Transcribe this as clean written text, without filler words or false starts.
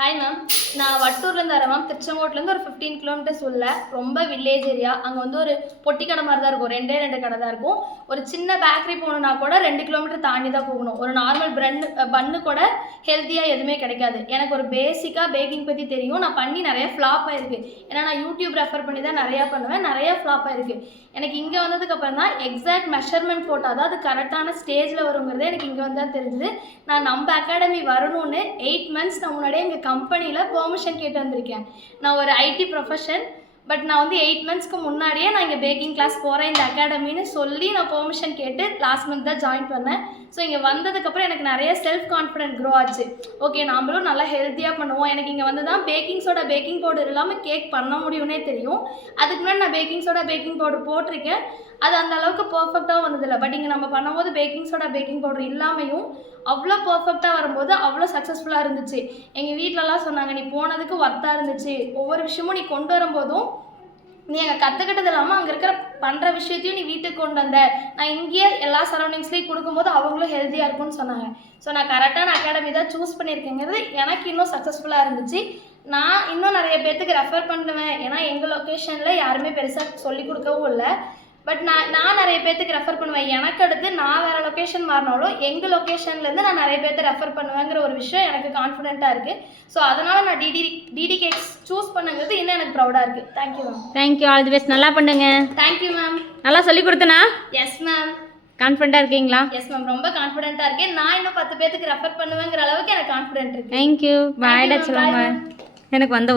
Hi ma'am, நான் வட்டூர்லேருந்து வரேன் ma'am. திருச்செங்கோட்லேருந்து ஒரு 15 கிலோமீட்டர்ஸ் உள்ள ரொம்ப வில்லேஜ் ஏரியா. அங்கே வந்து ஒரு பொட்டி கடை மாதிரி தான் இருக்கும், 2 கடை தான் இருக்கும். ஒரு சின்ன பேக்கரி போகணுன்னா கூட 2 கிலோமீட்டர் தாண்டி தான் போகணும். ஒரு நார்மல் பன்னு கூட ஹெல்த்தியாக எதுவுமே கிடைக்காது. எனக்கு ஒரு பேசிக்காக பேக்கிங் பற்றி தெரியும். நான் பண்ணி நிறைய ஃப்ளாப் ஆகிருக்கு. ஏன்னா நான் யூடியூப் ரெஃபர் பண்ணி தான் நிறையா பண்ணுவேன், நிறையா ஃப்ளாப் ஆகிருக்கு. எனக்கு இங்கே வந்ததுக்கப்புறம் தான் எக்ஸாக்ட் மெஷர்மெண்ட் போட்டால் தான் அது கரெக்டான ஸ்டேஜில் வருங்கிறதே எனக்கு இங்கே வந்து தான் தெரிஞ்சுது. நான் நம்ம அகாடமி வரணும்னு 8 மந்த்ஸ் நான் முன்னாடியே எங்கள் கம்பெனியில் பெர்மிஷன் கேட்டு வந்திருக்கேன். நான் ஒரு ஐடி ப்ரொஃபஷன், பட் நான் வந்து 8 மந்த்ஸ்க்கு முன்னாடியே நான் இங்கே பேக்கிங் கிளாஸ் போகிறேன் இந்த அகாடமின்னு சொல்லி நான் பெர்மிஷன் கேட்டு லாஸ்ட் மந்த் தான் ஜாயின் பண்ணேன். ஸோ இங்கே வந்ததுக்கப்புறம் எனக்கு நிறைய செல்ஃப் கான்ஃபிடென்ட் க்ரோ ஆச்சு. ஓகே, நாமளும் நல்லா ஹெல்த்தியாக பண்ணுவோம். எனக்கு இங்கே வந்து தான் பேக்கிங் சோடா பேக்கிங் பவுடர் இல்லாமல் கேக் பண்ண முடியும்னே தெரியும். அதுக்கு முன்னாடி நான் பேக்கிங் சோடா பேக்கிங் பவுடர் போட்டிருக்கேன், அது அந்த அளவுக்கு பர்ஃபெக்டாக வந்ததில்லை. பட் இங்கே நம்ம பண்ணும்போது பேக்கிங் சோடா பேக்கிங் பவுடர் இல்லாமையும் அவ்வளோ பர்ஃபெக்டாக வரும்போது அவ்வளோ சக்ஸஸ்ஃபுல்லாக இருந்துச்சு. எங்கள் வீட்டிலலாம் சொன்னாங்க, நீ போனதுக்கு ஒர்த்தாக இருந்துச்சு, ஒவ்வொரு விஷயமும் நீ கொண்டு வரும்போதும் நீ அங்கே கற்றுக்கிட்டது இல்லாமல் அங்கே இருக்கிற பண்ணுற விஷயத்தையும் நீ வீட்டுக்கு கொண்டு வந்த. நான் இங்கேயே எல்லா சரௌண்டிங்ஸ்லேயும் கொடுக்கும்போது அவங்களும் ஹெல்த்தியாக இருக்கும்னு சொன்னாங்க. ஸோ நான் கரெக்டான அகாடமி தான் சூஸ் பண்ணியிருக்கேங்கிறது எனக்கு இன்னும் சக்ஸஸ்ஃபுல்லாக இருந்துச்சு. நான் இன்னும் நிறைய பேர்த்துக்கு ரெஃபர் பண்ணுவேன். ஏன்னா எங்கள் லொக்கேஷனில் யாருமே பெருசாக சொல்லிக் கொடுக்கவும் இல்லை. பட் நான் நிறைய பேர்த்துக்கு ரெஃபர் பண்ணுவேன். எனக்கு அடுத்து நான் வேறு லொக்கேஷன் மாறினாலும் எங்கள் லொக்கேஷன்லேருந்து நான் நிறைய பேர்த்து ரெஃபர் பண்ணுவேங்கிற ஒரு விஷயம் எனக்கு கான்ஃபிடென்ட்டாக இருக்குது. ஸோ அதனால் நான் டிடி கேக்ஸ் சூஸ் பண்ணுங்கிறது இன்னும் எனக்கு ப்ரௌடாக இருக்குது. Thank you ma'am. Thank you, all the best. நல்லா பண்ணுங்க. Thank you ma'am. நல்லா சொல்லி கொடுத்தனா? Yes ma'am. கான்ஃபிடென்ட்டாக இருக்கீங்களா? எஸ் மேம், ரொம்ப கான்ஃபிடென்ட்டாக இருக்கேன். நான் இன்னும் 10 பேர்த்துக்கு ரெஃபர் பண்ணுவேங்கிற அளவுக்கு எனக்கு கான்ஃபிடென்ட் இருக்குது. தேங்க்யூ. பாய்டா சொல்லுங்க. எனக்கு வந்த